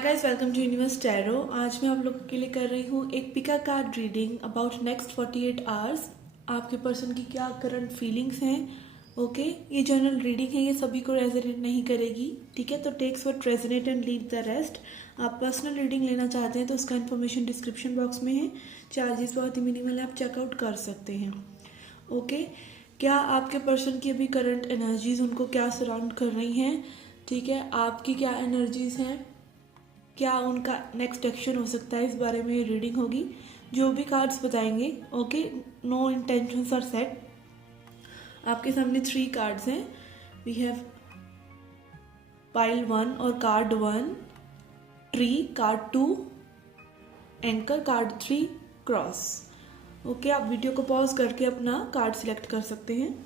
Hi guys, welcome to universe tarot. आज मैं आप लोगों के लिए कर रही हूँ एक pick a card reading about next 48 hours. आपके पर्सन की क्या करंट फीलिंग्स हैं। ओके, ये जनरल रीडिंग है, ये सभी को रेजोनेट नहीं करेगी, ठीक है। तो takes what resonate and leave the rest. आप पर्सनल रीडिंग लेना चाहते हैं तो उसका इन्फॉर्मेशन डिस्क्रिप्शन बॉक्स में है। चार्जेस बहुत ही मिनिमल है, आप चेकआउट कर सकते हैं। ओके, क्या आपके पर्सन की अभी करंट एनर्जीज उनको क्या सराउंड कर रही हैं, ठीक है। आपकी क्या एनर्जीज हैं, क्या उनका नेक्स्ट एक्शन हो सकता है, इस बारे में रीडिंग होगी। जो भी कार्ड्स बताएंगे, okay, no intentions are set. आपके सामने 3 कार्ड्स हैं। वी हैव पाइल 1 और card 1, tree card 2, anchor card 3, cross. Okay, आप वीडियो को पॉज करके अपना कार्ड सिलेक्ट कर सकते हैं।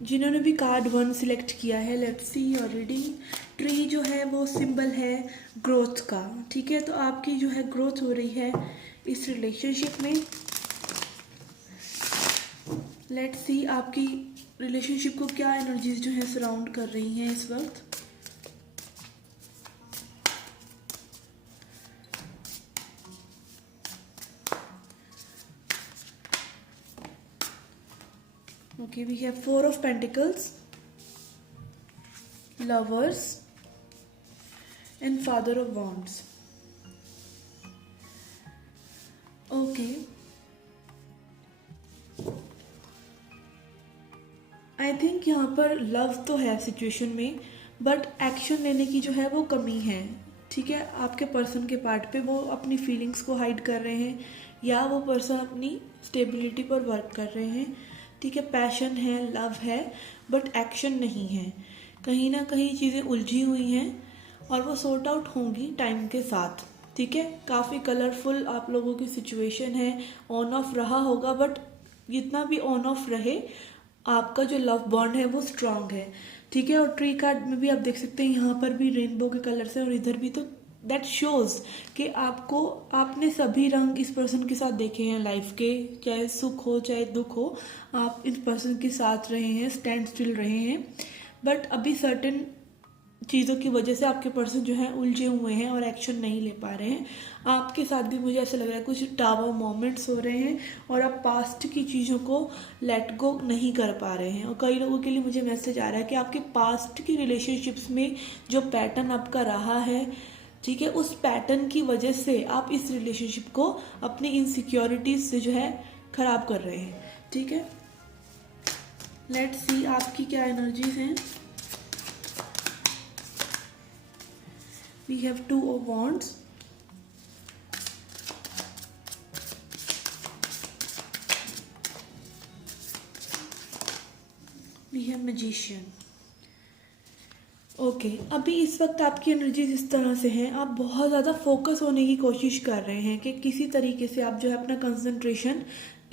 जिन्होंने भी कार्ड 1 सिलेक्ट किया है, let's see your reading. Tree जो है वो सिंबल है ग्रोथ का, ठीक है। तो आपकी जो है ग्रोथ हो रही है इस रिलेशनशिप में। लेट्स सी आपकी रिलेशनशिप को क्या एनर्जीज जो है सराउंड कर रही हैं इस वक्त। Okay, we have 4 of Pentacles, Lovers, and Father of Wands. Okay. I think यहाँ पर लव तो है सिचुएशन में, बट एक्शन लेने की जो है वो कमी है, ठीक है। आपके पर्सन के पार्ट पे वो अपनी फीलिंग्स को हाइड कर रहे हैं, या वो पर्सन अपनी स्टेबिलिटी पर वर्क कर रहे हैं, ठीक है। पैशन है, लव है, बट एक्शन नहीं है। कहीं ना कहीं चीज़ें उलझी हुई हैं और वो सॉर्ट आउट होंगी टाइम के साथ, ठीक है। काफ़ी कलरफुल आप लोगों की सिचुएशन है, ऑन ऑफ रहा होगा, बट जितना भी ऑन ऑफ रहे आपका जो लव बॉन्ड है वो स्ट्रांग है, ठीक है। और ट्री कार्ड में भी आप देख सकते हैं, यहाँ पर भी रेनबो के कलर्स हैं और इधर भी। तो दैट शोज कि आपने सभी रंग इस पर्सन के साथ देखे हैं लाइफ के, चाहे सुख हो चाहे दुख हो, आप इस पर्सन के साथ रहे हैं, स्टैंड स्टिल रहे हैं। बट अभी सर्टेन चीज़ों की वजह से आपके पर्सन जो है उलझे हुए हैं और एक्शन नहीं ले पा रहे हैं। आपके साथ भी मुझे ऐसा लग रहा है कुछ टावर मोमेंट्स हो रहे हैं और आप पास्ट की चीज़ों को लेट गो नहीं कर पा रहे हैं। और कई लोगों के लिए मुझे मैसेज आ रहा है कि आपके पास्ट की रिलेशनशिप्स में जो पैटर्न आपका रहा है, ठीक है, उस पैटर्न की वजह से आप इस रिलेशनशिप को अपनी इनसिक्योरिटीज से जो है खराब कर रहे हैं, ठीक है। लेट्स सी आपकी क्या एनर्जीज हैं। We have 2 of Wands, we have Magician. Okay, अभी इस वक्त आपकी एनर्जीज इस तरह से हैं, आप बहुत ज़्यादा फोकस होने की कोशिश कर रहे हैं कि किसी तरीके से आप जो है अपना कंसंट्रेशन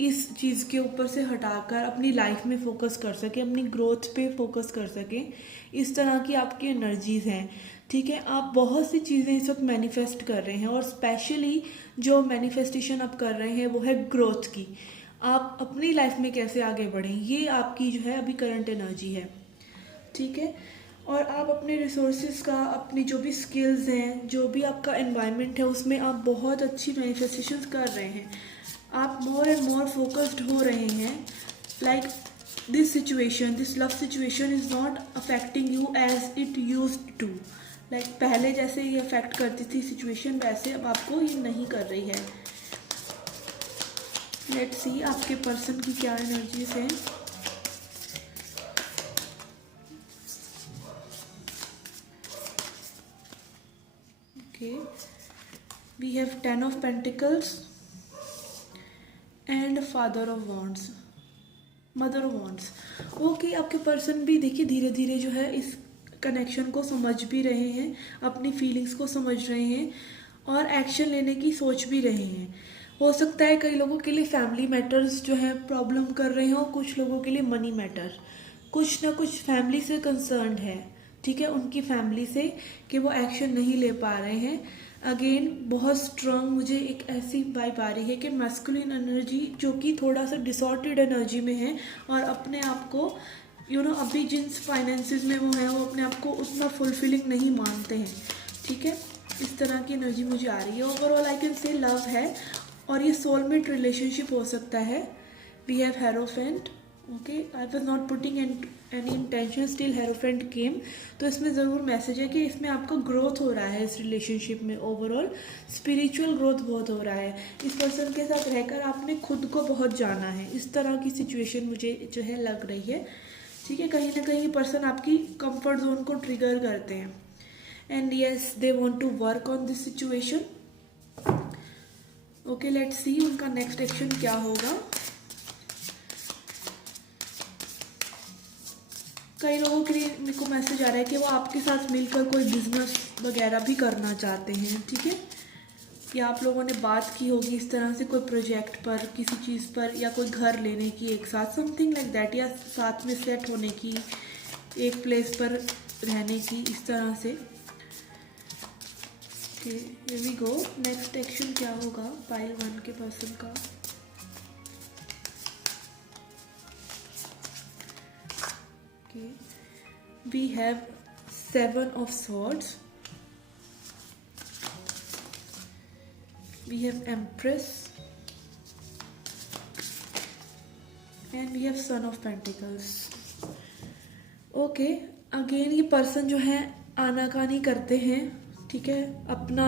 इस चीज़ के ऊपर से हटाकर अपनी लाइफ में फोकस कर सकें, अपनी ग्रोथ पे फोकस कर सकें। इस तरह की आपकी एनर्जीज हैं, ठीक है। आप बहुत सी चीज़ें इस वक्त मैनिफेस्ट कर रहे हैं और स्पेशली जो मैनिफेस्टेशन आप कर रहे हैं वो है ग्रोथ की। आप अपनी लाइफ में कैसे आगे बढ़ें, ये आपकी जो है अभी करंट एनर्जी है, ठीक है। और आप अपने रिसोर्सेज का, अपनी जो भी स्किल्स हैं, जो भी आपका एनवायरनमेंट है, उसमें आप बहुत अच्छी मैनिफेस्टेशन कर रहे हैं। आप मोर एंड मोर फोकस्ड हो रहे हैं। Like this situation, this love situation is not affecting you as it used to. Like पहले जैसे ये अफेक्ट करती थी सिचुएशन, वैसे अब आपको ये नहीं कर रही है। लेट्स सी आपके पर्सन की क्या एनर्जीज हैं। Okay, we have 10 of pentacles and father of wands, mother of wands. Okay, आपके पर्सन भी देखिए धीरे धीरे जो है इस कनेक्शन को समझ भी रहे हैं, अपनी फीलिंग्स को समझ रहे हैं और एक्शन लेने की सोच भी रहे हैं। हो सकता है कई लोगों के लिए फैमिली मैटर्स जो है प्रॉब्लम कर रहे हो, कुछ लोगों के लिए मनी मैटर, कुछ ना कुछ फैमिली से कंसर्न्ड है, ठीक है, उनकी फैमिली से, कि वो एक्शन नहीं ले पा रहे हैं। अगेन बहुत स्ट्रांग मुझे एक ऐसी वाइब आ रही है कि मैस्कुलिन एनर्जी जो कि थोड़ा सा डिसऑर्डर्ड एनर्जी में है और अपने आप को अभी जिन फाइनेंसेस में वो हैं वो अपने आप को उतना फुलफिलिंग नहीं मानते हैं। ठीक है, इस तरह की एनर्जी मुझे आ रही है। Overall I can say love है और ये सोलमेट रिलेशनशिप हो सकता है। We have Hierophant, okay, I was not putting any intention, still Hierophant came. तो इसमें ज़रूर मैसेज है कि इसमें आपका ग्रोथ हो रहा है इस रिलेशनशिप में। ओवरऑल स्पिरिचुअल ग्रोथ बहुत हो रहा है। इस पर्सन के साथ रहकर आपने खुद को बहुत जाना है, इस तरह की सिचुएशन मुझे जो है लग रही है। ठीक है, कहीं ना कहीं पर्सन आपकी कंफर्ट जोन को ट्रिगर करते हैं। And yes, they want to work on this situation. Okay, let's see उनका नेक्स्ट एक्शन क्या होगा। कई लोगों के लिए मेरे को मैसेज आ रहा है कि वो आपके साथ मिलकर कोई बिजनेस वगैरह भी करना चाहते हैं। ठीक है, या आप लोगों ने बात की होगी इस तरह से कोई प्रोजेक्ट पर, किसी चीज़ पर, या कोई घर लेने की एक साथ, समथिंग लाइक दैट, या साथ में सेट होने की, एक प्लेस पर रहने की, इस तरह से। Okay, here we go. Next action क्या होगा पाइल 1 के पर्सन का। Okay, we have 7 of swords, we have Empress, and we have Son of Pentacles. Okay, again ये पर्सन जो है आनाकानी करते हैं। ठीक है, अपना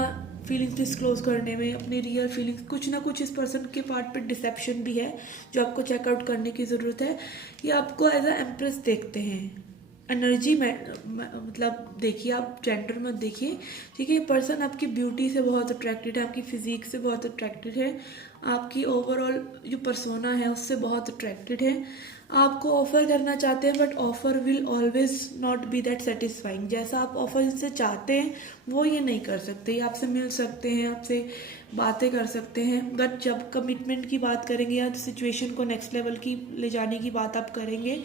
फीलिंग्स डिस्क्लोज करने में, अपनी रियल फीलिंग्स, कुछ ना कुछ इस पर्सन के पार्ट पे डिसेप्शन भी है जो आपको चेकआउट करने की ज़रूरत है। ये आपको एज अ एम्प्रेस देखते हैं। एनर्जी में मतलब देखिए, आप जेंडर मत देखिए। ठीक है, पर्सन आपकी ब्यूटी से बहुत अट्रैक्टेड है, आपकी फिजिक से बहुत अट्रैक्टेड है, आपकी ओवरऑल जो पर्सोना है उससे बहुत अट्रैक्टेड है। आपको ऑफर करना चाहते हैं, but offer will always not be that satisfying. जैसा आप ऑफर जिससे चाहते हैं वो ये नहीं कर सकते। ये आपसे मिल सकते हैं, आपसे बातें कर सकते हैं, बट जब कमिटमेंट की बात करेंगे या सिचुएशन को नेक्स्ट लेवल की ले जाने की बात आप करेंगे,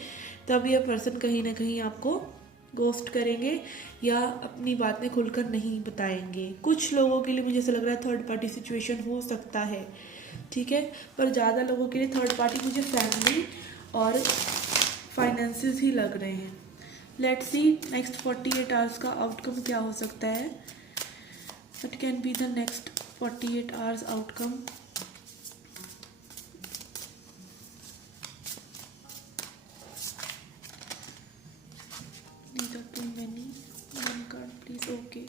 तब यह पर्सन कहीं ना कहीं आपको गोस्ट करेंगे या अपनी बातें खुलकर नहीं बताएंगे। कुछ लोगों के लिए मुझे ऐसा लग रहा है थर्ड पार्टी सिचुएशन हो सकता है। ठीक है, पर ज़्यादा लोगों के लिए थर्ड पार्टी मुझे फैमिली और फाइनेंसेस ही लग रहे हैं। लेट्स सी नेक्स्ट 48 आवर्स का आउटकम क्या हो सकता है। What can be the next 48 hours outcome. These are too many. One card please. Okay,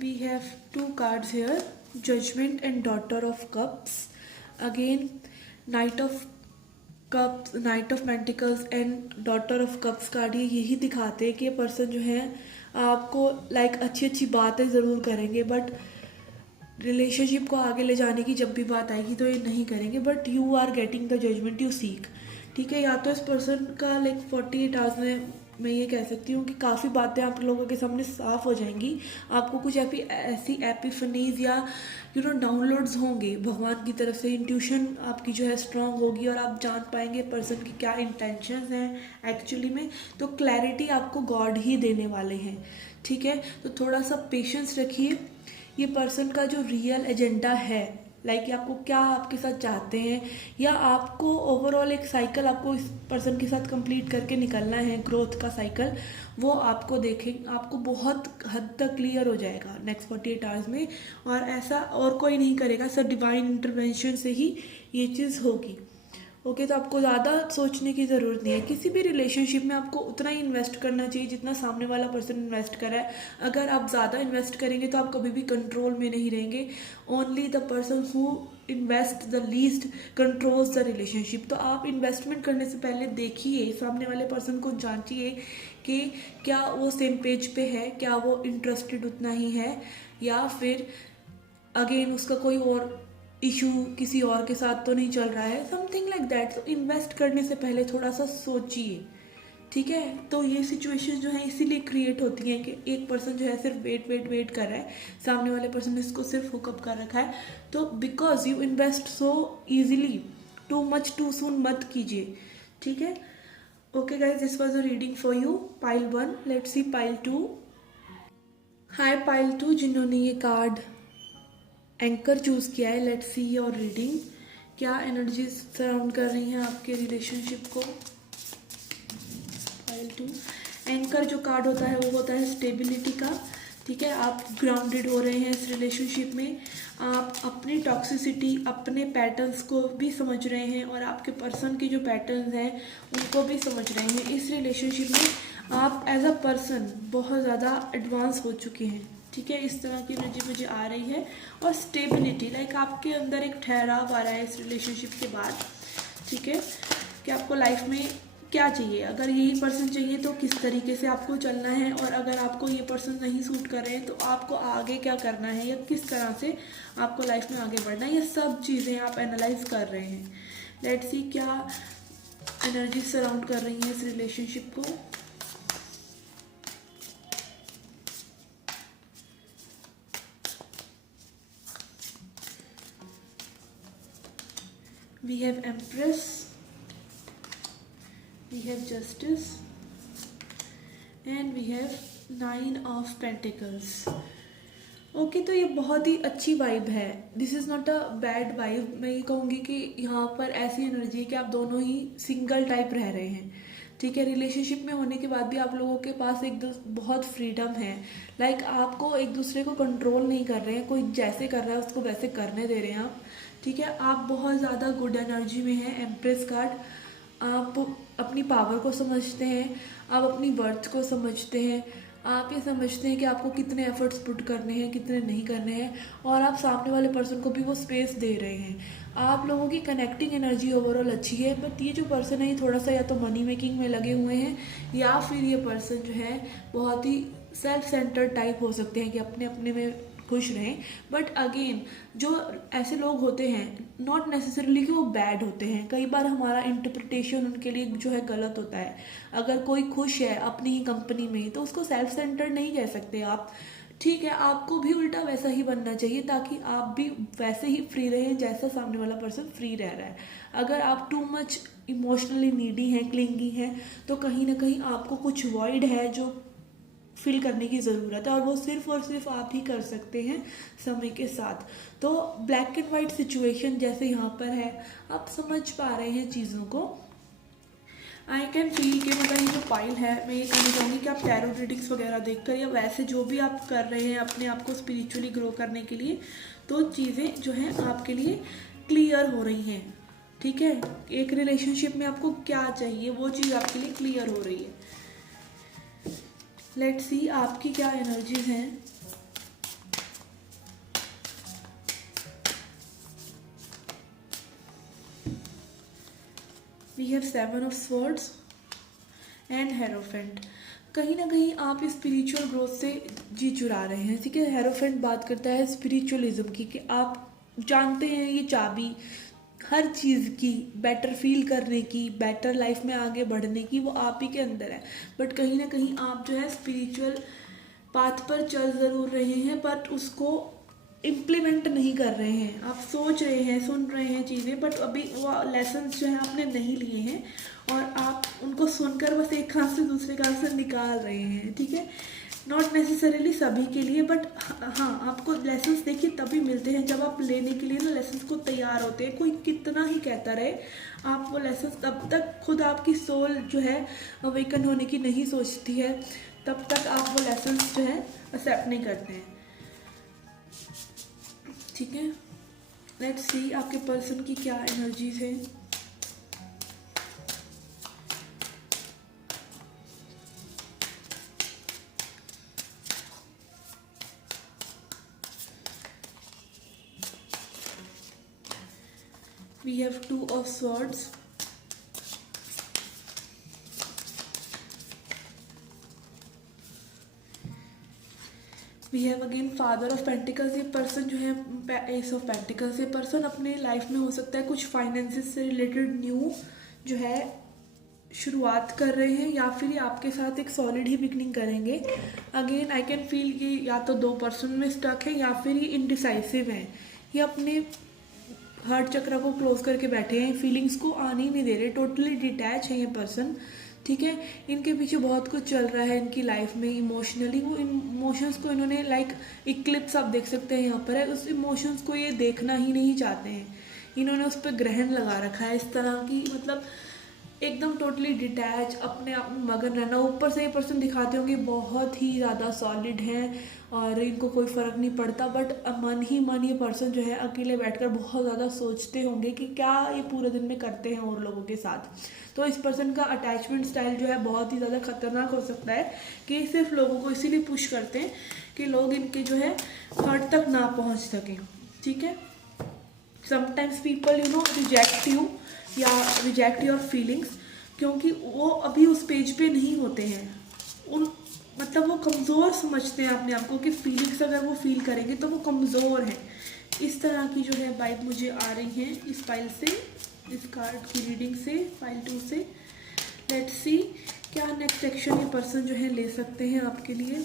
we have 2 cards here, Judgment and Daughter of Cups. Again, Knight of Cups, Knight of Pentacles and Daughter of Cups card ये यही दिखाते हैं कि ये person जो है आपको अच्छी अच्छी बातें ज़रूर करेंगे, बट रिलेशनशिप को आगे ले जाने की जब भी बात आएगी तो ये नहीं करेंगे। But you are getting the judgement you seek. ठीक है, या तो इस पर्सन का 48 आवर्स में मैं ये कह सकती हूँ कि काफ़ी बातें आप लोगों के सामने साफ हो जाएंगी। आपको कुछ ऐसी एपिफनीज या डाउनलोड्स होंगे भगवान की तरफ से। इंट्यूशन आपकी जो है स्ट्रांग होगी और आप जान पाएंगे पर्सन की क्या इंटेंशंस हैं एक्चुअली में। तो क्लैरिटी आपको गॉड ही देने वाले हैं। ठीक है, तो थोड़ा सा पेशेंस रखिए। ये पर्सन का जो रियल एजेंडा है, आपको क्या आपके साथ चाहते हैं, या आपको ओवरऑल एक साइकिल आपको इस पर्सन के साथ कंप्लीट करके निकलना है, ग्रोथ का साइकिल, वो आपको देखें, आपको बहुत हद तक क्लियर हो जाएगा नेक्स्ट 48 आवर्स में। और ऐसा और कोई नहीं करेगा, सर डिवाइन इंटरवेंशन से ही ये चीज़ होगी। ओके, तो आपको ज़्यादा सोचने की ज़रूरत नहीं है। किसी भी रिलेशनशिप में आपको उतना ही इन्वेस्ट करना चाहिए जितना सामने वाला पर्सन इन्वेस्ट कर रहा है। अगर आप ज़्यादा इन्वेस्ट करेंगे तो आप कभी भी कंट्रोल में नहीं रहेंगे। Only the person who invest the least controls the relationship. तो आप इन्वेस्टमेंट करने से पहले देखिए, सामने वाले पर्सन को जांचिए कि क्या वो सेम पेज पे है, क्या वो इंटरेस्टेड उतना ही है, या फिर अगेन उसका कोई और इशू किसी और के साथ तो नहीं चल रहा है, समथिंग लाइक दैट। तो इन्वेस्ट करने से पहले थोड़ा सा सोचिए। ठीक है, तो ये सिचुएशन जो है इसीलिए क्रिएट होती हैं कि एक पर्सन जो है सिर्फ वेट कर रहा है, सामने वाले पर्सन ने इसको सिर्फ हुकअप कर रखा है। तो because you invest so easily, too much too soon मत कीजिए। ठीक है, okay guys, this was a reading for you pile 1। Let's see pile 2। Hi pile 2, जिन्होंने ये कार्ड एंकर चूज किया है, लेट्स सी योर रीडिंग। क्या एनर्जीज सराउंड कर रही हैं आपके रिलेशनशिप को। फाइल 2, एंकर जो कार्ड होता है वो होता है स्टेबिलिटी का, ठीक है। आप ग्राउंडेड हो रहे हैं इस रिलेशनशिप में, आप अपनी टॉक्सिसिटी, अपने पैटर्न्स को भी समझ रहे हैं और आपके पर्सन के जो पैटर्न्स हैं उनको भी समझ रहे हैं। इस रिलेशनशिप में आप एज अ पर्सन बहुत ज़्यादा एडवांस हो चुके हैं, ठीक है। इस तरह की एनर्जी मुझे आ रही है। और स्टेबिलिटी, लाइक आपके अंदर एक ठहराव आ रहा है इस रिलेशनशिप के बाद, ठीक है, कि आपको लाइफ में क्या चाहिए। अगर यही पर्सन चाहिए तो किस तरीके से आपको चलना है, और अगर आपको ये पर्सन नहीं सूट कर रहे हैं तो आपको आगे क्या करना है या किस तरह से आपको लाइफ में आगे बढ़ना है, ये सब चीज़ें आप एनालाइज कर रहे हैं। लेट्स सी क्या एनर्जी सराउंड कर रही है इस रिलेशनशिप को। We have Empress, we have Justice, and we have Nine of Pentacles. Okay, तो ये बहुत ही अच्छी वाइब है। This is not a bad vibe. मैं ये कहूँगी कि यहाँ पर ऐसी एनर्जी है कि आप दोनों ही सिंगल टाइप रह रहे हैं, ठीक है। रिलेशनशिप में होने के बाद भी आप लोगों के पास बहुत फ्रीडम है। लाइक आपको एक दूसरे को कंट्रोल नहीं कर रहे हैं, कोई जैसे कर रहा है उसको वैसे करने दे रहे हैं आप, ठीक है। आप बहुत ज़्यादा गुड एनर्जी में हैं। एम्प्रेस कार्ड, आप अपनी पावर को समझते हैं, आप अपनी वर्थ को समझते हैं, आप ये समझते हैं कि आपको कितने एफर्ट्स पुट करने हैं, कितने नहीं करने हैं, और आप सामने वाले पर्सन को भी वो स्पेस दे रहे हैं। आप लोगों की कनेक्टिंग एनर्जी ओवरऑल अच्छी है। बट ये जो पर्सन है ये थोड़ा सा या तो मनी मेकिंग में लगे हुए हैं, या फिर ये पर्सन जो है बहुत ही सेल्फ सेंटर्ड टाइप हो सकते हैं कि अपने अपने में खुश रहें। बट अगेन जो ऐसे लोग होते हैं, नॉट नेसेसरीली कि वो बैड होते हैं, कई बार हमारा इंटरप्रिटेशन उनके लिए जो है गलत होता है। अगर कोई खुश है अपनी ही कंपनी में तो उसको सेल्फ सेंटर्ड नहीं कह सकते आप, ठीक है। आपको भी उल्टा वैसा ही बनना चाहिए ताकि आप भी वैसे ही फ्री रहें जैसा सामने वाला पर्सन फ्री रह रहा है। अगर आप टू मच इमोशनली नीडी हैं, क्लिंगी हैं, तो कहीं ना कहीं आपको कुछ वॉइड है जो फिल करने की ज़रूरत है, और वो सिर्फ और सिर्फ आप ही कर सकते हैं समय के साथ। तो ब्लैक एंड वाइट सिचुएशन जैसे यहाँ पर है, आप समझ पा रहे हैं चीज़ों को। आई कैन फील कि मतलब ये जो पाइल है, मैं ये कहना चाहूँगी कि आप टैरो रीडिंग्स वगैरह देखकर या वैसे जो भी आप कर रहे हैं अपने आप को स्पिरिचुअली ग्रो करने के लिए, तो चीज़ें जो हैं आपके लिए क्लियर हो रही हैं, ठीक है। एक रिलेशनशिप में आपको क्या चाहिए वो चीज़ आपके लिए क्लियर हो रही है। लेट्स सी आपकी क्या एनर्जीज हैं। We have 7 of swords and hierophant. कहीं ना कहीं आप स्पिरिचुअल ग्रोथ से जी चुरा रहे हैं, ठीक है। हेरोफेंट बात करता है स्पिरिचुअलिज्म की, कि आप जानते हैं ये चाबी हर चीज़ की, बेटर फील करने की, बेटर लाइफ में आगे बढ़ने की, वो आप ही के अंदर है। बट कहीं ना कहीं आप जो है स्पिरिचुअल पाथ पर चल ज़रूर रहे हैं, बट उसको इम्प्लीमेंट नहीं कर रहे हैं। आप सोच रहे हैं, सुन रहे हैं चीज़ें, बट अभी वो लेसन्स जो है आपने नहीं लिए हैं, और आप उनको सुनकर बस एक कान से दूसरे कान से निकाल रहे हैं, ठीक है। नॉट नेसेसरीली सभी के लिए, बट हाँ, आपको लेसन्स देखिए तभी मिलते हैं जब आप लेने के लिए ना लेसन्स को तैयार होते हैं। कोई कितना ही कहता रहे, आप वो लेसन्स तब तक खुद आपकी सोल जो है अवेकन होने की नहीं सोचती है, तब तक आप वो लेसन्स जो है एक्सेप्ट नहीं करते हैं, ठीक है। लेट्स सी आपके पर्सन की क्या एनर्जीज है। We have 2 of swords, we have again Father of Pentacles। ये पर्सन जो है एस ऑफ पेंटिकल्स, ये पर्सन अपने लाइफ में हो सकता है कुछ फाइनेंसेस से रिलेटेड न्यू जो है शुरुआत कर रहे हैं, या फिर ये आपके साथ एक सॉलिड ही बिगनिंग करेंगे। अगेन आई कैन फील कि या तो 2 पर्सन में स्टक है या फिर ये इनडिसाइसिव हैं, ये अपने हार्ट चक्र को क्लोज करके बैठे हैं, फीलिंग्स को आने ही नहीं दे रहे, टोटली डिटैच है ये पर्सन, ठीक है। इनके पीछे बहुत कुछ चल रहा है इनकी लाइफ में इमोशनली, वो इमोशंस को इन्होंने लाइक इक्लिप्स आप देख सकते हैं यहाँ पर है, उस इमोशंस को ये देखना ही नहीं चाहते हैं, इन्होंने उस पर ग्रहण लगा रखा है इस तरह की, मतलब एकदम टोटली डिटैच, अपने आप में मगन रहना। ऊपर से ये पर्सन दिखाते होंगे बहुत ही ज़्यादा सॉलिड हैं और इनको कोई फ़र्क नहीं पड़ता, बट मन ही मन ये पर्सन जो है अकेले बैठकर बहुत ज़्यादा सोचते होंगे कि क्या ये पूरे दिन में करते हैं और लोगों के साथ। तो इस पर्सन का अटैचमेंट स्टाइल जो है बहुत ही ज़्यादा खतरनाक हो सकता है कि सिर्फ लोगों को इसीलिए पुश करते हैं कि लोग इनके जो है हर्ट तक ना पहुँच सकें। ठीक है, समटाइम्स पीपल रिजेक्ट यू या रिजेक्ट योर फीलिंग्स, क्योंकि वो अभी उस पेज पे नहीं होते हैं। उन मतलब वो कमज़ोर समझते हैं अपने आप को कि फीलिंग्स अगर वो फील करेंगे तो वो कमज़ोर हैं। इस तरह की जो है वाइब मुझे आ रही है इस फाइल से, इस कार्ड की रीडिंग से, फाइल 2 से। लेट्स सी क्या नेक्स्ट एक्शन ये पर्सन जो है ले सकते हैं आपके लिए।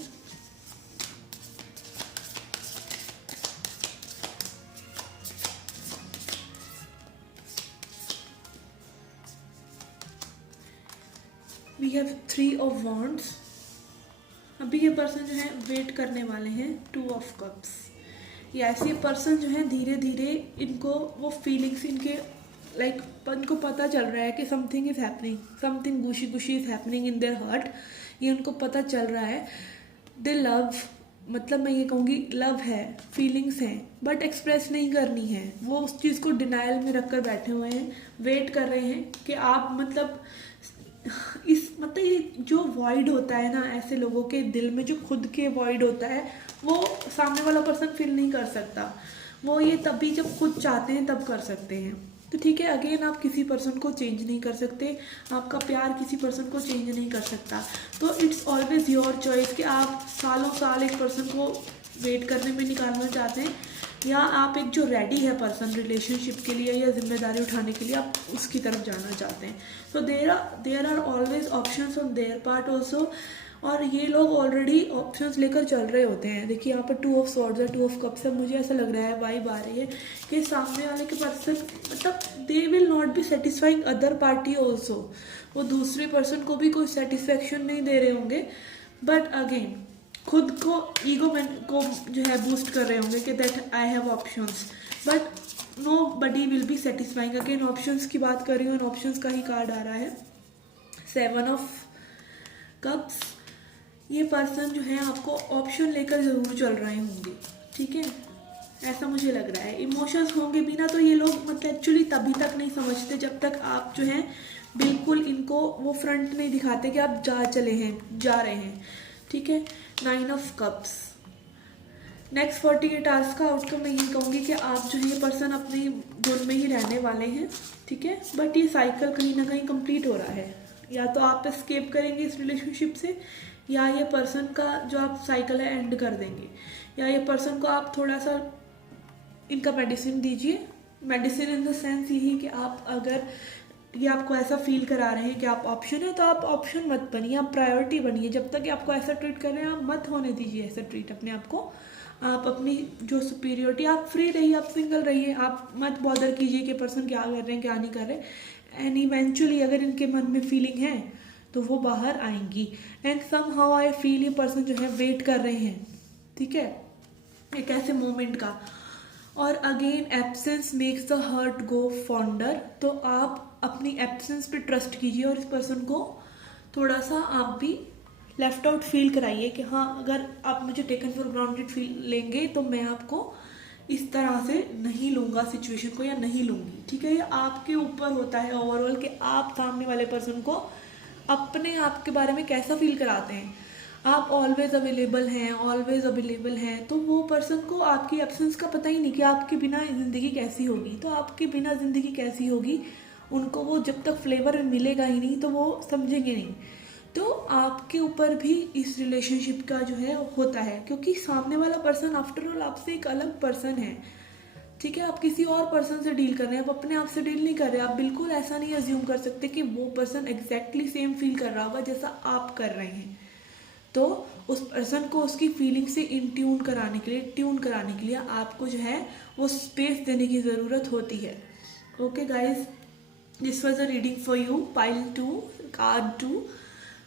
We have 3 of wands. अभी ये पर्सन जो है वेट करने वाले हैं 2 ऑफ कप्स। या ऐसे पर्सन जो है धीरे धीरे इनको वो फीलिंग्स इनके लाइक इनको पता चल रहा है कि something is happening, something gushy gushy is happening in their heart. ये उनको पता चल रहा है। दे लव, मतलब मैं ये कहूँगी लव है, फीलिंग्स हैं, बट एक्सप्रेस नहीं करनी है। वो उस चीज़ को डिनाइल में रख कर बैठे हुए हैं, वेट कर रहे हैं कि आप मतलब ये जो वॉइड होता है ना ऐसे लोगों के दिल में, जो खुद के वॉइड होता है वो सामने वाला पर्सन फील नहीं कर सकता। वो ये तभी जब खुद चाहते हैं तब कर सकते हैं। तो ठीक है, अगेन आप किसी पर्सन को चेंज नहीं कर सकते, आपका प्यार किसी पर्सन को चेंज नहीं कर सकता। तो इट्स ऑलवेज योर चॉइस कि आप सालों साल एक पर्सन को वेट करने में निकालना चाहते हैं, या आप एक जो रेडी है पर्सन रिलेशनशिप के लिए या जिम्मेदारी उठाने के लिए आप उसकी तरफ जाना चाहते हैं। So there are always options on their part also. और ये लोग ऑलरेडी ऑप्शंस लेकर चल रहे होते हैं। देखिए यहाँ पर 2 ऑफ स्वॉर्ड्स है, 2 ऑफ कप्स है। मुझे ऐसा लग रहा है, वाइब आ रही है कि सामने वाले के पर्सन मतलब they will not be satisfying other party also. वो दूसरे पर्सन को भी कोई सेटिस्फेक्शन नहीं दे रहे होंगे, बट अगेन खुद को ईगो को जो है बूस्ट कर रहे होंगे कि that I have options, but nobody will be satisfying. Again options की बात कर रही हूँ, ऑप्शंस का ही कार्ड आ रहा है, 7 ऑफ कप्स। ये पर्सन जो है आपको ऑप्शन लेकर ज़रूर चल रहे होंगे। ठीक है, ऐसा मुझे लग रहा है। इमोशंस होंगे भी ना तो ये लोग मतलब एक्चुअली तभी तक नहीं समझते जब तक आप जो है बिल्कुल इनको वो फ्रंट नहीं दिखाते कि आप जा रहे हैं। ठीक है, 9 ऑफ कप्स। नेक्स्ट 48 आवर्स का आउटकम मैं ये कहूँगी कि आप जो है ये पर्सन अपने धुन में ही रहने वाले हैं। ठीक है, बट ये साइकिल कहीं ना कहीं कंप्लीट हो रहा है। या तो आप एस्केप करेंगे इस रिलेशनशिप से, या ये पर्सन का जो आप साइकिल है एंड कर देंगे, या ये पर्सन को आप थोड़ा सा इनका मेडिसिन दीजिए। मेडिसिन इन द सेंस यही कि आप अगर ये आपको ऐसा फील करा रहे हैं कि आप ऑप्शन है तो आप ऑप्शन मत बनिए, आप प्रायोरिटी बनिए। जब तक ये आपको ऐसा ट्रीट कर रहे हैं आप मत होने दीजिए ऐसा ट्रीट अपने आप को। आप अपनी जो सुपीरियोरिटी, आप फ्री रहिए, आप सिंगल रहिए, आप मत बॉदर कीजिए कि पर्सन क्या कर रहे हैं क्या नहीं कर रहे। एंड इवेंचुअली अगर इनके मन में फीलिंग है तो वो बाहर आएंगी। And somehow I feel ये पर्सन जो है वेट कर रहे हैं। ठीक है, एक ऐसे मोमेंट का। और again absence makes the heart go fonder. तो आप अपनी एब्सेंस पे ट्रस्ट कीजिए और इस पर्सन को थोड़ा सा आप भी लेफ्ट आउट फील कराइए कि हाँ, अगर आप मुझे टेकन फॉर ग्राउंडेड फील लेंगे तो मैं आपको इस तरह से नहीं लूँगा सिचुएशन को, या नहीं लूँगी। ठीक है, ये आपके ऊपर होता है ओवरऑल कि आप सामने वाले पर्सन को अपने आप के बारे में कैसा फील कराते हैं। आप ऑलवेज अवेलेबल हैं, तो वो पर्सन को आपकी एब्सेंस का पता ही नहीं कि आपके बिना ज़िंदगी कैसी होगी। तो आपके बिना ज़िंदगी कैसी होगी उनको वो जब तक फ्लेवर मिलेगा ही नहीं तो वो समझेंगे नहीं। तो आपके ऊपर भी इस रिलेशनशिप का जो है होता है, क्योंकि सामने वाला पर्सन आफ्टर ऑल आपसे एक अलग पर्सन है। ठीक है, आप किसी और पर्सन से डील कर रहे हैं, आप अपने आप से डील नहीं कर रहे। आप बिल्कुल ऐसा नहीं अज्यूम कर सकते कि वो पर्सन एग्जैक्टली सेम फील कर रहा होगा जैसा आप कर रहे हैं। तो उस पर्सन को उसकी फीलिंग से ट्यून कराने के लिए आपको जो है वो स्पेस देने की ज़रूरत होती है। Okay guys, this was a reading for you, pile 2, card 2.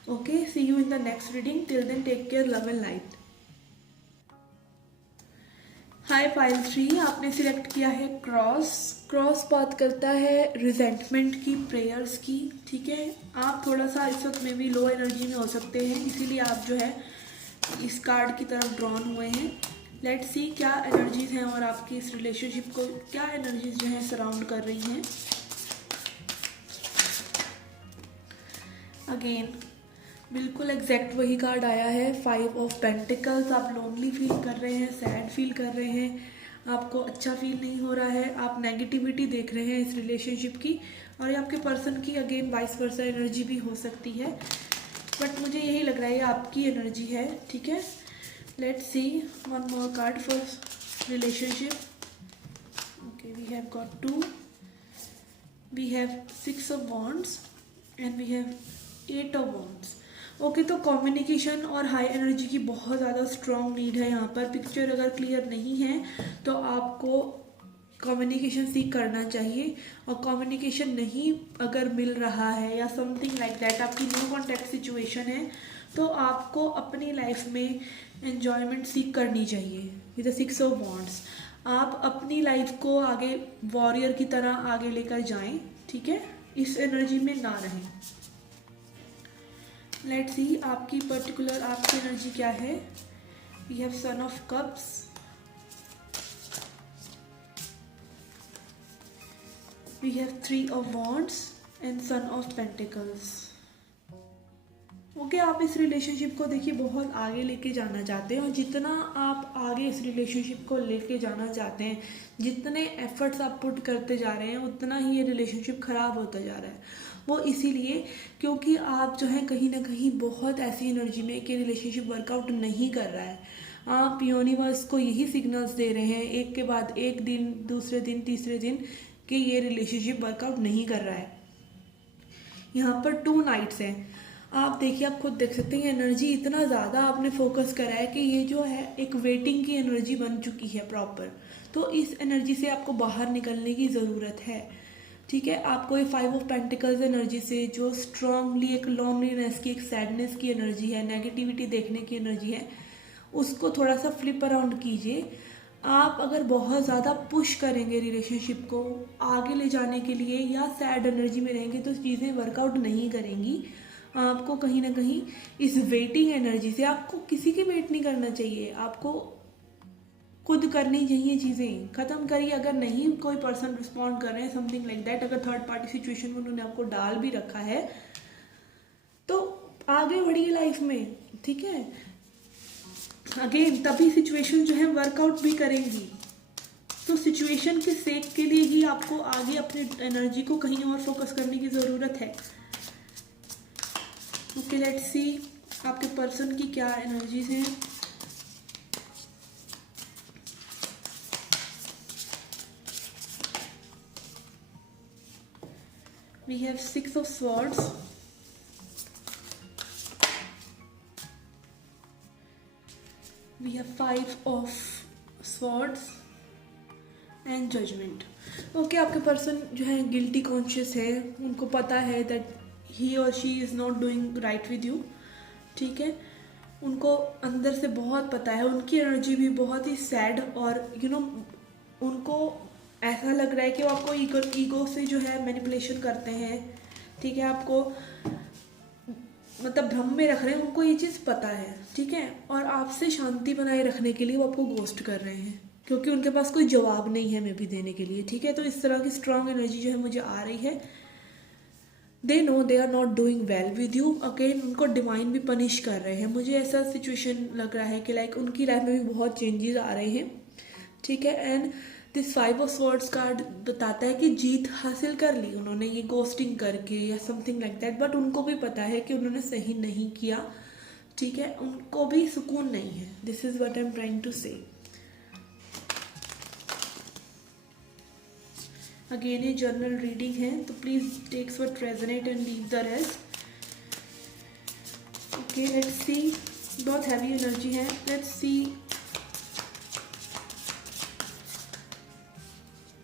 Okay, see you in the next reading. Till then, take care, love and light. Hi pile 3, आपने सिलेक्ट किया है क्रॉस। क्रॉस बात करता है रिजेंटमेंट की, प्रेयर्स की। ठीक है, आप थोड़ा सा इस वक्त में भी लो एनर्जी में हो सकते हैं, इसीलिए आप जो है इस कार्ड की तरफ ड्रॉन हुए हैं। लेट्स सी क्या एनर्जीज हैं और आपकी इस रिलेशनशिप को क्या एनर्जीज जो है सराउंड कर रही हैं। अगेन बिल्कुल एग्जैक्ट वही कार्ड आया है, 5 ऑफ पेंटिकल्स। आप लोनली फील कर रहे हैं, सैड फील कर रहे हैं, आपको अच्छा फील नहीं हो रहा है, आप नेगेटिविटी देख रहे हैं इस रिलेशनशिप की, और ये आपके पर्सन की अगेन वाइस वर्सा एनर्जी भी हो सकती है, बट मुझे यही लग रहा है ये आपकी एनर्जी है। ठीक है, let's see one more card for relationship. Okay, we have got 2, we have 6 of wands and we have 8 of wands. Okay, तो कम्युनिकेशन और हाई एनर्जी की बहुत ज़्यादा स्ट्रॉन्ग नीड है यहाँ पर। पिक्चर अगर क्लियर नहीं है तो आपको कम्युनिकेशन सीख करना चाहिए, और कम्युनिकेशन नहीं अगर मिल रहा है या समथिंग लाइक दैट, आपकी नो कॉन्टैक्ट सिचुएशन है, तो आपको अपनी लाइफ में एन्जॉयमेंट सीख करनी चाहिए। विद द 6 ऑफ वॉन्ड्स आप अपनी लाइफ को आगे वॉरियर की तरह आगे लेकर जाएं। ठीक है, इस एनर्जी में ना रहें। लेट्स सी आपकी पर्टिकुलर आपकी एनर्जी क्या है। We have son of cups, we have 3 of wands and son of pentacles. Okay, आप इस रिलेशनशिप को देखिए बहुत आगे लेके जाना चाहते हैं, और जितना आप आगे इस रिलेशनशिप को लेके जाना चाहते हैं, जितने एफर्ट्स आप पुट करते जा रहे हैं, उतना ही ये रिलेशनशिप ख़राब होता जा रहा है। वो इसीलिए क्योंकि आप जो है कहीं ना कहीं बहुत ऐसी एनर्जी में कि रिलेशनशिप वर्कआउट नहीं कर रहा है। आप यूनिवर्स को यही सिग्नल्स दे रहे हैं एक के बाद एक दिन, दूसरे दिन, तीसरे दिन, कि ये रिलेशनशिप वर्कआउट नहीं कर रहा है। यहाँ पर 2 नाइट्स हैं, आप देखिए, आप खुद देख सकते हैं एनर्जी इतना ज़्यादा आपने फोकस करा है कि ये जो है एक वेटिंग की एनर्जी बन चुकी है प्रॉपर। तो इस एनर्जी से आपको बाहर निकलने की ज़रूरत है। ठीक है, आपको ये 5 ऑफ पेंटिकल्स एनर्जी से जो स्ट्रांगली एक लोनलीनेस की, एक सैडनेस की एनर्जी है, नेगेटिविटी देखने की एनर्जी है, उसको थोड़ा सा फ्लिप अराउंड कीजिए। आप अगर बहुत ज़्यादा पुश करेंगे रिलेशनशिप को आगे ले जाने के लिए या सैड एनर्जी में रहेंगे तो चीज़ें वर्कआउट नहीं करेंगी। आपको कहीं ना कहीं इस वेटिंग एनर्जी से, आपको किसी की वेट नहीं करना चाहिए, आपको खुद करनी चाहिए, चीज़ें ख़त्म करिए। अगर नहीं कोई पर्सन रिस्पॉन्ड कर रहे हैं समथिंग लाइक दैट, अगर थर्ड पार्टी सिचुएशन में उन्होंने आपको डाल भी रखा है, तो आगे बढ़िए लाइफ में। ठीक है, अगेन तभी सिचुएशन जो है वर्कआउट भी करेंगी। तो सिचुएशन के सेक के लिए ही आपको आगे अपनी एनर्जी को कहीं और फोकस करने की ज़रूरत है। ओके, लेट्स सी आपके पर्सन की क्या एनर्जीज हैं। We have 6 of swords, we have 5 of swords and judgement. Okay, आपके पर्सन जो है गिल्टी कॉन्शियस है, उनको पता है दैट ही और she is not doing right with you. ठीक है, उनको अंदर से बहुत पता है, उनकी एनर्जी भी बहुत ही सैड, और उनको ऐसा लग रहा है कि वो आपको ईगो से जो है मैनिपुलेशन करते हैं। ठीक है, आपको मतलब भ्रम में रख रहे हैं, उनको ये चीज़ पता है। ठीक है, और आपसे शांति बनाए रखने के लिए वो आपको गोस्ट कर रहे हैं, क्योंकि उनके पास कोई जवाब नहीं है मे भी देने के लिए। ठीक है, तो इस तरह की स्ट्रांग एनर्जी जो है मुझे आ रही है। They know they are not doing well with you. Again उनको डिवाइन भी पनिश कर रहे हैं, मुझे ऐसा सिचुएशन लग रहा है कि लाइक उनकी लाइफ में भी बहुत चेंजेस आ रहे हैं। ठीक है, and this 5 of swords card बताता है कि जीत हासिल कर ली उन्होंने ये गोस्टिंग करके या समथिंग लाइक दैट, बट उनको भी पता है कि उन्होंने सही नहीं किया। ठीक है, उनको भी सुकून नहीं है। This is what I am trying to say. Again ये जर्नल रीडिंग है, तो please takes what resonate and leave the rest. Okay, let's see, बहुत हैवी एनर्जी है। लेट्स सी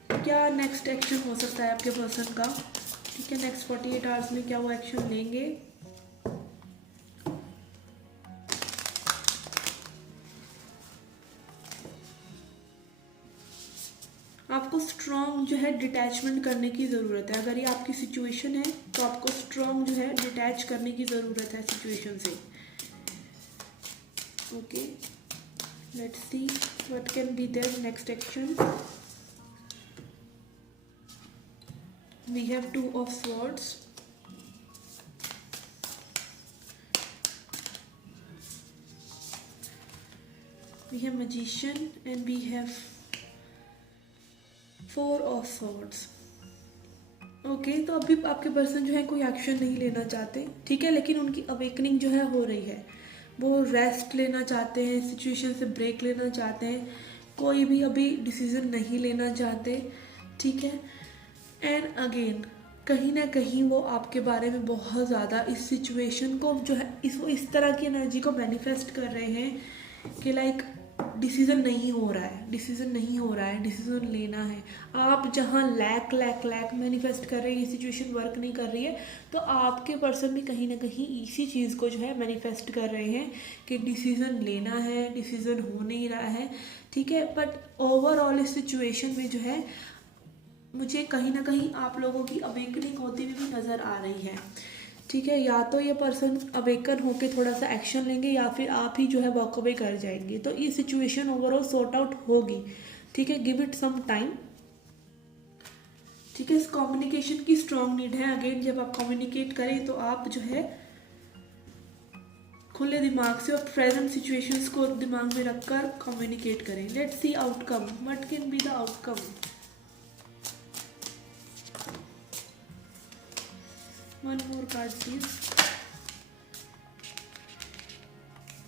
क्या नेक्स्ट एक्शन हो सकता है आपके पर्सन का। ठीक है, नेक्स्ट 48 आवर्स में क्या वो एक्शन लेंगे। आपको स्ट्रॉन्ग जो है डिटैचमेंट करने की ज़रूरत है। अगर ये आपकी सिचुएशन है तो आपको स्ट्रॉन्ग जो है डिटैच करने की ज़रूरत है सिचुएशन से। Okay, let's see what can be their next action. We have 2 of swords, we have magician and we have 4 of swords। Okay, तो अभी आपके पर्सन जो है कोई एक्शन नहीं लेना चाहते, ठीक है, लेकिन उनकी अवेकनिंग जो है हो रही है। वो रेस्ट लेना चाहते हैं, सिचुएशन से ब्रेक लेना चाहते हैं, कोई भी अभी डिसीजन नहीं लेना चाहते, ठीक है। एंड अगेन कहीं ना कहीं वो आपके बारे में बहुत ज़्यादा इस सिचुएशन को जो है इस तरह की एनर्जी को मैनिफेस्ट कर रहे हैं कि लाइक डिसीज़न नहीं हो रहा है, डिसीज़न नहीं हो रहा है, डिसीज़न लेना है। आप जहाँ लैक मैनिफेस्ट कर रहे हैं, ये सिचुएशन वर्क नहीं कर रही है, तो आपके पर्सन भी कहीं ना कहीं इसी चीज़ को जो है मैनिफेस्ट कर रहे हैं कि डिसीज़न लेना है, डिसीज़न हो नहीं रहा है, ठीक है। बट ओवरऑल इस सिचुएशन में जो है मुझे कहीं ना कहीं आप लोगों की अवेकनिंग होती हुई भी नज़र आ रही है, ठीक है। या तो ये पर्सन अवेकन होके थोड़ा सा एक्शन लेंगे या फिर आप ही जो है वॉक अवे कर जाएंगे। तो ये सिचुएशन ओवरऑल सॉर्ट आउट होगी, ठीक है। गिव इट सम टाइम, ठीक है। इस कम्युनिकेशन की स्ट्रॉन्ग नीड है। अगेन जब आप कम्युनिकेट करें तो आप जो है खुले दिमाग से और प्रेजेंट सिचुएशंस को दिमाग में रखकर कम्युनिकेट करें। Let's see outcome, what can be the outcome. One more card please.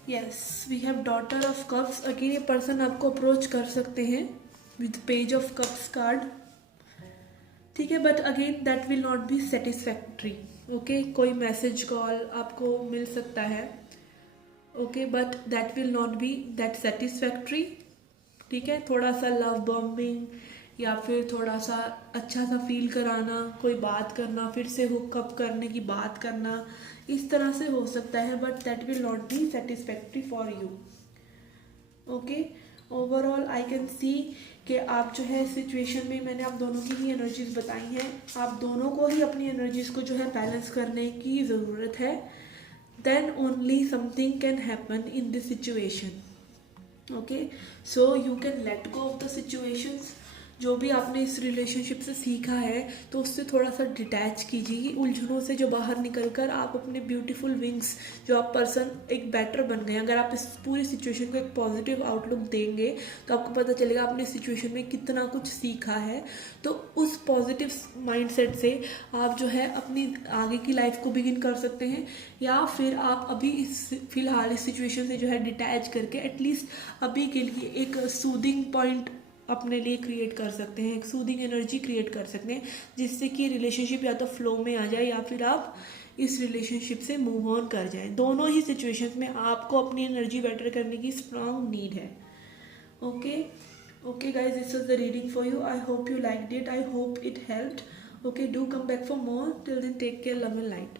Yes, we have Daughter of Cups। Again ये पर्सन आपको अप्रोच कर सकते हैं with page of cups card, ठीक है। But again that will not be satisfactory, okay. कोई message call आपको मिल सकता है, okay, but that will not be that satisfactory, ठीक है। थोड़ा सा लव बॉम्बिंग या फिर थोड़ा सा अच्छा सा फील कराना, कोई बात करना, फिर से हुकअप करने की बात करना, इस तरह से हो सकता है, but that will not be satisfactory for you, okay. Overall I can see कि आप जो है सिचुएशन में, मैंने आप दोनों की ही एनर्जीज बताई हैं, आप दोनों को ही अपनी एनर्जीज को जो है बैलेंस करने की ज़रूरत है। Then only something can happen in this situation, okay. So you can let go of the situations. जो भी आपने इस रिलेशनशिप से सीखा है तो उससे थोड़ा सा डिटैच कीजिए, उलझनों से जो बाहर निकलकर आप अपने ब्यूटीफुल विंग्स, जो आप पर्सन एक बेटर बन गए। अगर आप इस पूरी सिचुएशन को एक पॉजिटिव आउटलुक देंगे तो आपको पता चलेगा आपने इस सिचुएशन में कितना कुछ सीखा है। तो उस पॉजिटिव माइंडसेट से आप जो है अपनी आगे की लाइफ को बिगिन कर सकते हैं, या फिर आप अभी फिलहाल इस सिचुएशन से जो है डिटैच करके एटलीस्ट अभी के लिए एक सूदिंग पॉइंट अपने लिए क्रिएट कर सकते हैं, एक सूदिंग एनर्जी क्रिएट कर सकते हैं, जिससे कि रिलेशनशिप या तो फ्लो में आ जाए या फिर आप इस रिलेशनशिप से मूव ऑन कर जाएं। दोनों ही सिचुएशंस में आपको अपनी एनर्जी बेटर करने की स्ट्रांग नीड है, okay. Okay guys, this was the reading for you. I hope you liked it, I hope it helped, okay. Do come back for more. Till then take care, love and light.